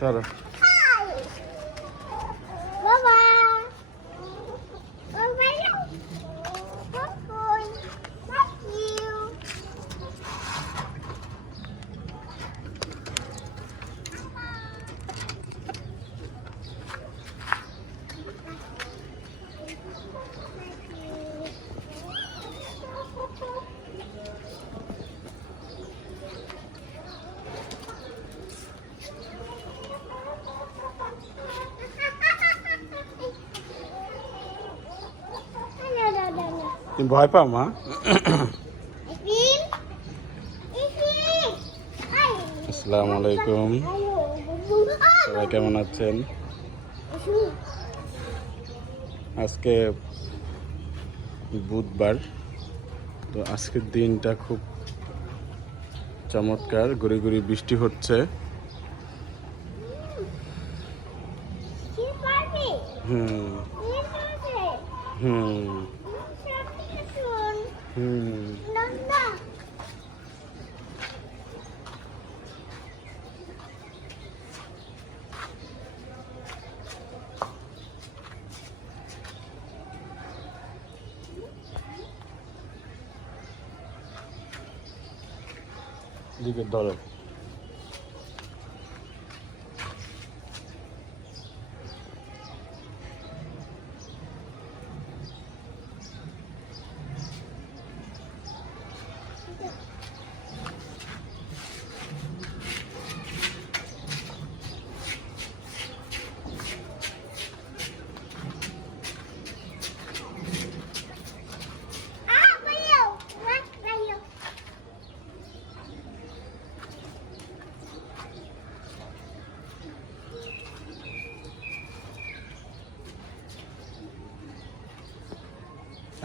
চলো। তুমি ভয় পাও মা? আসসালামু আলাইকুম, সবাই কেমন আছেন? আজকে বুধবার, তো আজকের দিনটা খুব চমৎকার। গুড়ি গুড়ি বৃষ্টি হচ্ছে। হুম হুম হুম দিকে ধরো।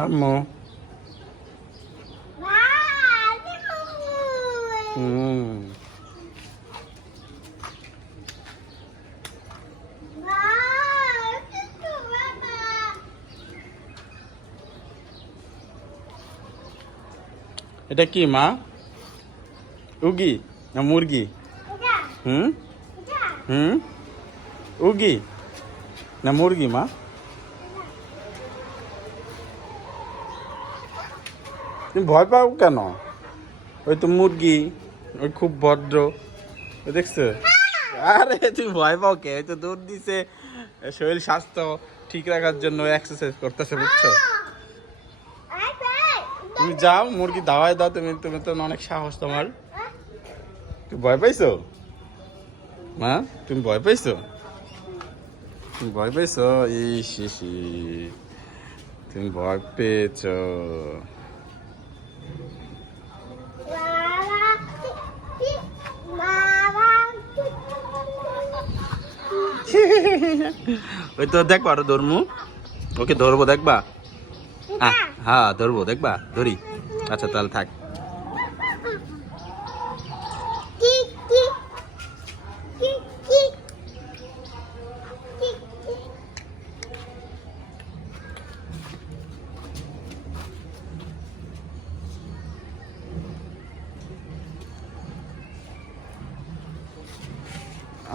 আম্মু হুম এটা কি মা? উগি না মুরগি? হুম হুম উগি না মুরগি মা? তুমি ভয় পাও কেন? ওই তো মুরগি, ওই খুব ভদ্র, দেখছো? আরে তুমি ভয় পাও কে? ওই তো দৌড় দিছে শরীর স্বাস্থ্য ঠিক রাখার জন্য, এক্সারসাইজ করতেছে, বুঝছো? তুমি যাও মুরগি দাওয়াই দাও। তুমি তুমি তো অনেক সাহস তোমার। তুমি ভয় পাইছো মা? তুমি ভয় পাইছো? তুমি ভয় পাইছো? ইস ইস ইস, তুমি ভয় পেয়েছো। ওই তো দেখবা, আরো ধরমু, ওকে ধরবো, দেখবা? হ্যাঁ ধরবো, দেখবা? ধরি। আচ্ছা তাহলে থাক।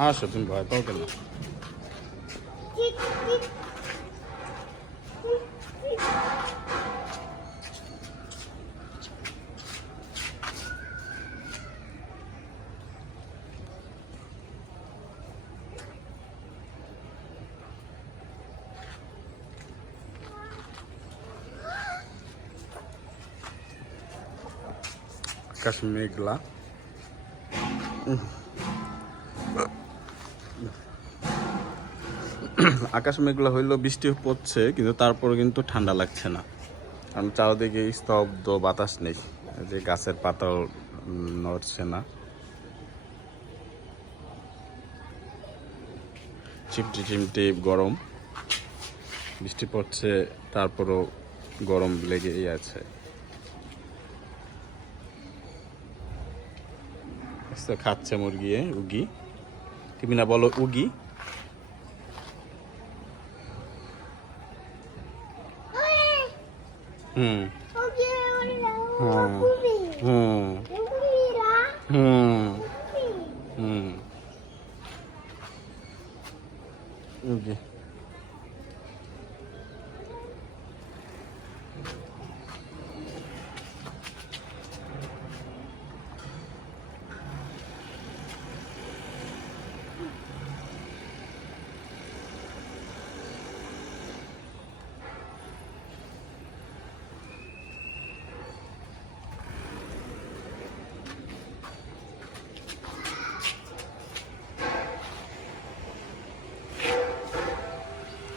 আসো, তুমি ভয় পাও কেন? আকাশ মেঘলা, আকাশ মেঘলা হইলেও বৃষ্টি পড়ছে, কিন্তু তারপরে কিন্তু ঠান্ডা লাগছে না, কারণ চারদিকে স্তব্ধ, বাতাস নেই, যে গাছের পাতাও নড়ছে না। চিমটি চিমটি গরম, বৃষ্টি পড়ছে তারপরও গরম লেগেই আছে। খাচ্ছে মুরগি, উগি। তুমি না বলো উগি? হুম হুম হুম হুম হুম ঢুকি।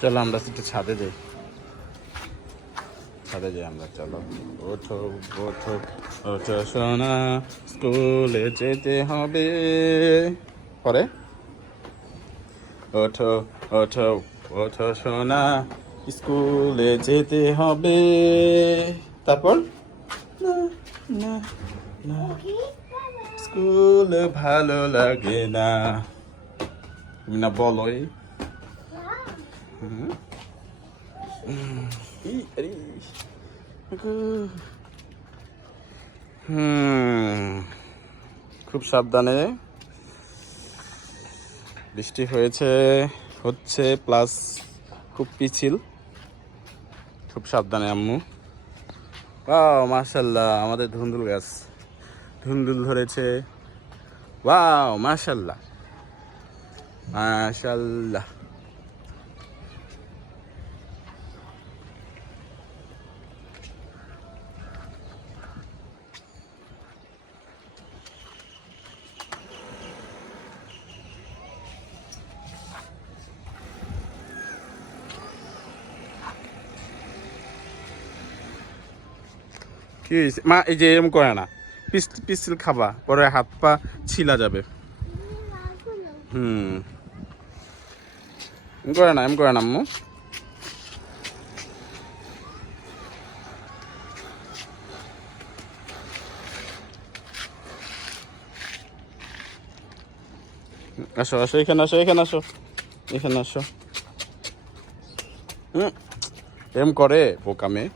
চলো আমরা একটু ছাদে যাই, ছাদে যাই আমরা। চলো ওঠো ওঠো ওঠো সোনা, স্কুলে যেতে হবে। পরে ওঠো ওঠো ওঠো সোনা, স্কুলে যেতে হবে। তারপর না না না, স্কুল ভালো লাগে না। তুমি না বলোই। খুব সাবধানে, বৃষ্টি হচ্ছে প্লাস খুব পিছিল, খুব সাবধানে আম্মু। ওয়াও মাশাআল্লাহ, আমাদের ধুন্দুল গাছ ধুন্দুল ধরেছে। ওয়াও মাশাআল্লাহ মাশাআল্লাহ। কি হয়েছে মা? এই যে এরকম করে না, পিস্তিল খাবা, পরে হাত পা ছিলা যাবে। এম করে না, এম করে না আম্মু। আসো আসো, এখানে আসো, এখানে আসো, এখানে আসো। এম করে বোকা মেয়ে।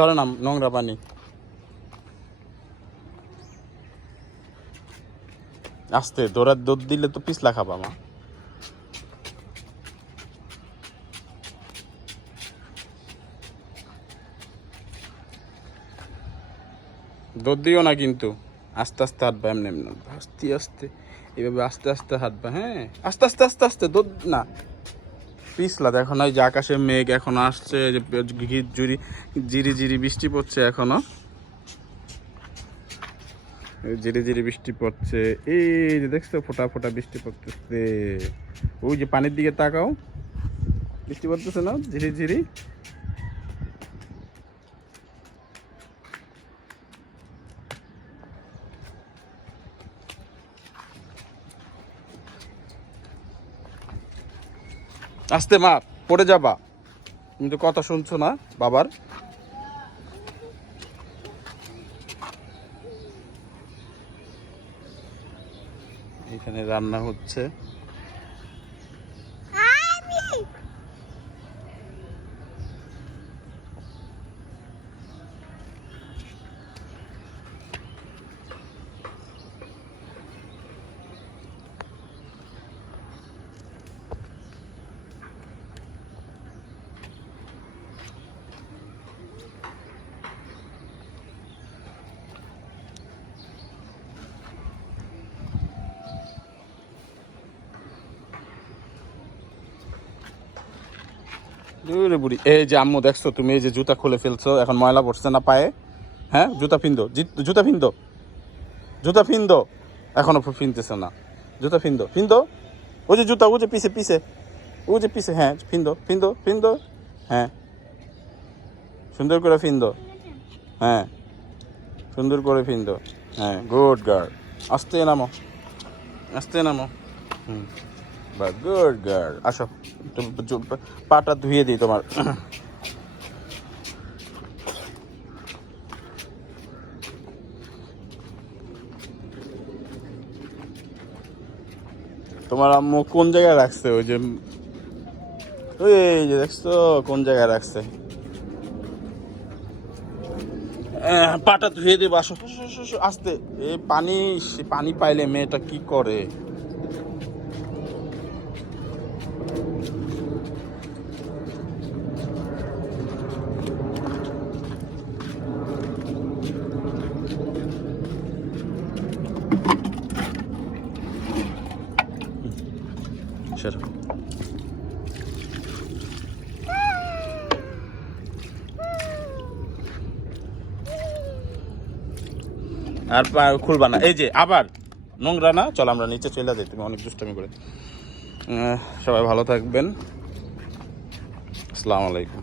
ধরে না নোংরা পানি। আস্তে দৌড়ার দুধ দিলে তো পিছলা খাবা মা। দুধ দিও না কিন্তু, আস্তে আস্তে হাঁটবা। এমনি এমনি আস্তে আস্তে, এভাবে আস্তে আস্তে হাঁটবা। হ্যাঁ আস্তে আস্তে আস্তে আস্তে, দুধ না পিছলা। দেখো না, এই যে আকাশে মেঘ এখনো আসছে, যে জিরি জিরি বৃষ্টি পড়ছে এখনো, জিরি জিরি বৃষ্টি পড়ছে। এই যে দেখছো ফোঁটা ফোঁটা বৃষ্টি পড়তেছে। ওই যে পানির দিকে তাকাও, বৃষ্টি পড়তেছে না ঝিরি ঝিরি। আস্তে মা, পড়ে যাবা। তুমি তো কথা শুনছো না বাবার। এখানে রান্না হচ্ছে। বুড়ি, এই যে আম্মু দেখছো তুমি, এই যে জুতা খুলে ফেলছো, এখন ময়লা পড়ছে না পায়ে? হ্যাঁ জুতা ফিন্দো, জুতা ফিন্দো, জুতা ফিন্দো। এখনো ফিনতেছে না, জুতা ফিন্দো ফিন্দো। ও যে জুতা, ও যে পিছে পিছে, ও যে পিছে। হ্যাঁ ফিন্দো ফিন্দো ফিন্দো। হ্যাঁ সুন্দর করে ফিন্দো। হ্যাঁ সুন্দর করে ফিন্দো। হ্যাঁ গুড গার্ল। আস্তে নামো, আস্তে নামো। বা গুড গার্ল। আসো পাটা ধুয়ে দিই তোমার। তোমার আম্মু কোন জায়গায় রাখছে? ওই যে দেখছো কোন জায়গায় রাখছে? পাটা ধুয়ে দেবো, আসো আসতে। এই পানি পানি পাইলে মেয়েটা কি করে। সেটা আর খুলবা না, এই যে আবার নোংরা না। চল আমরা নিচে চলে যাই, তুমি অনেক দুষ্টামি করে। সবাই ভালো থাকবেন, আসসালামু আলাইকুম।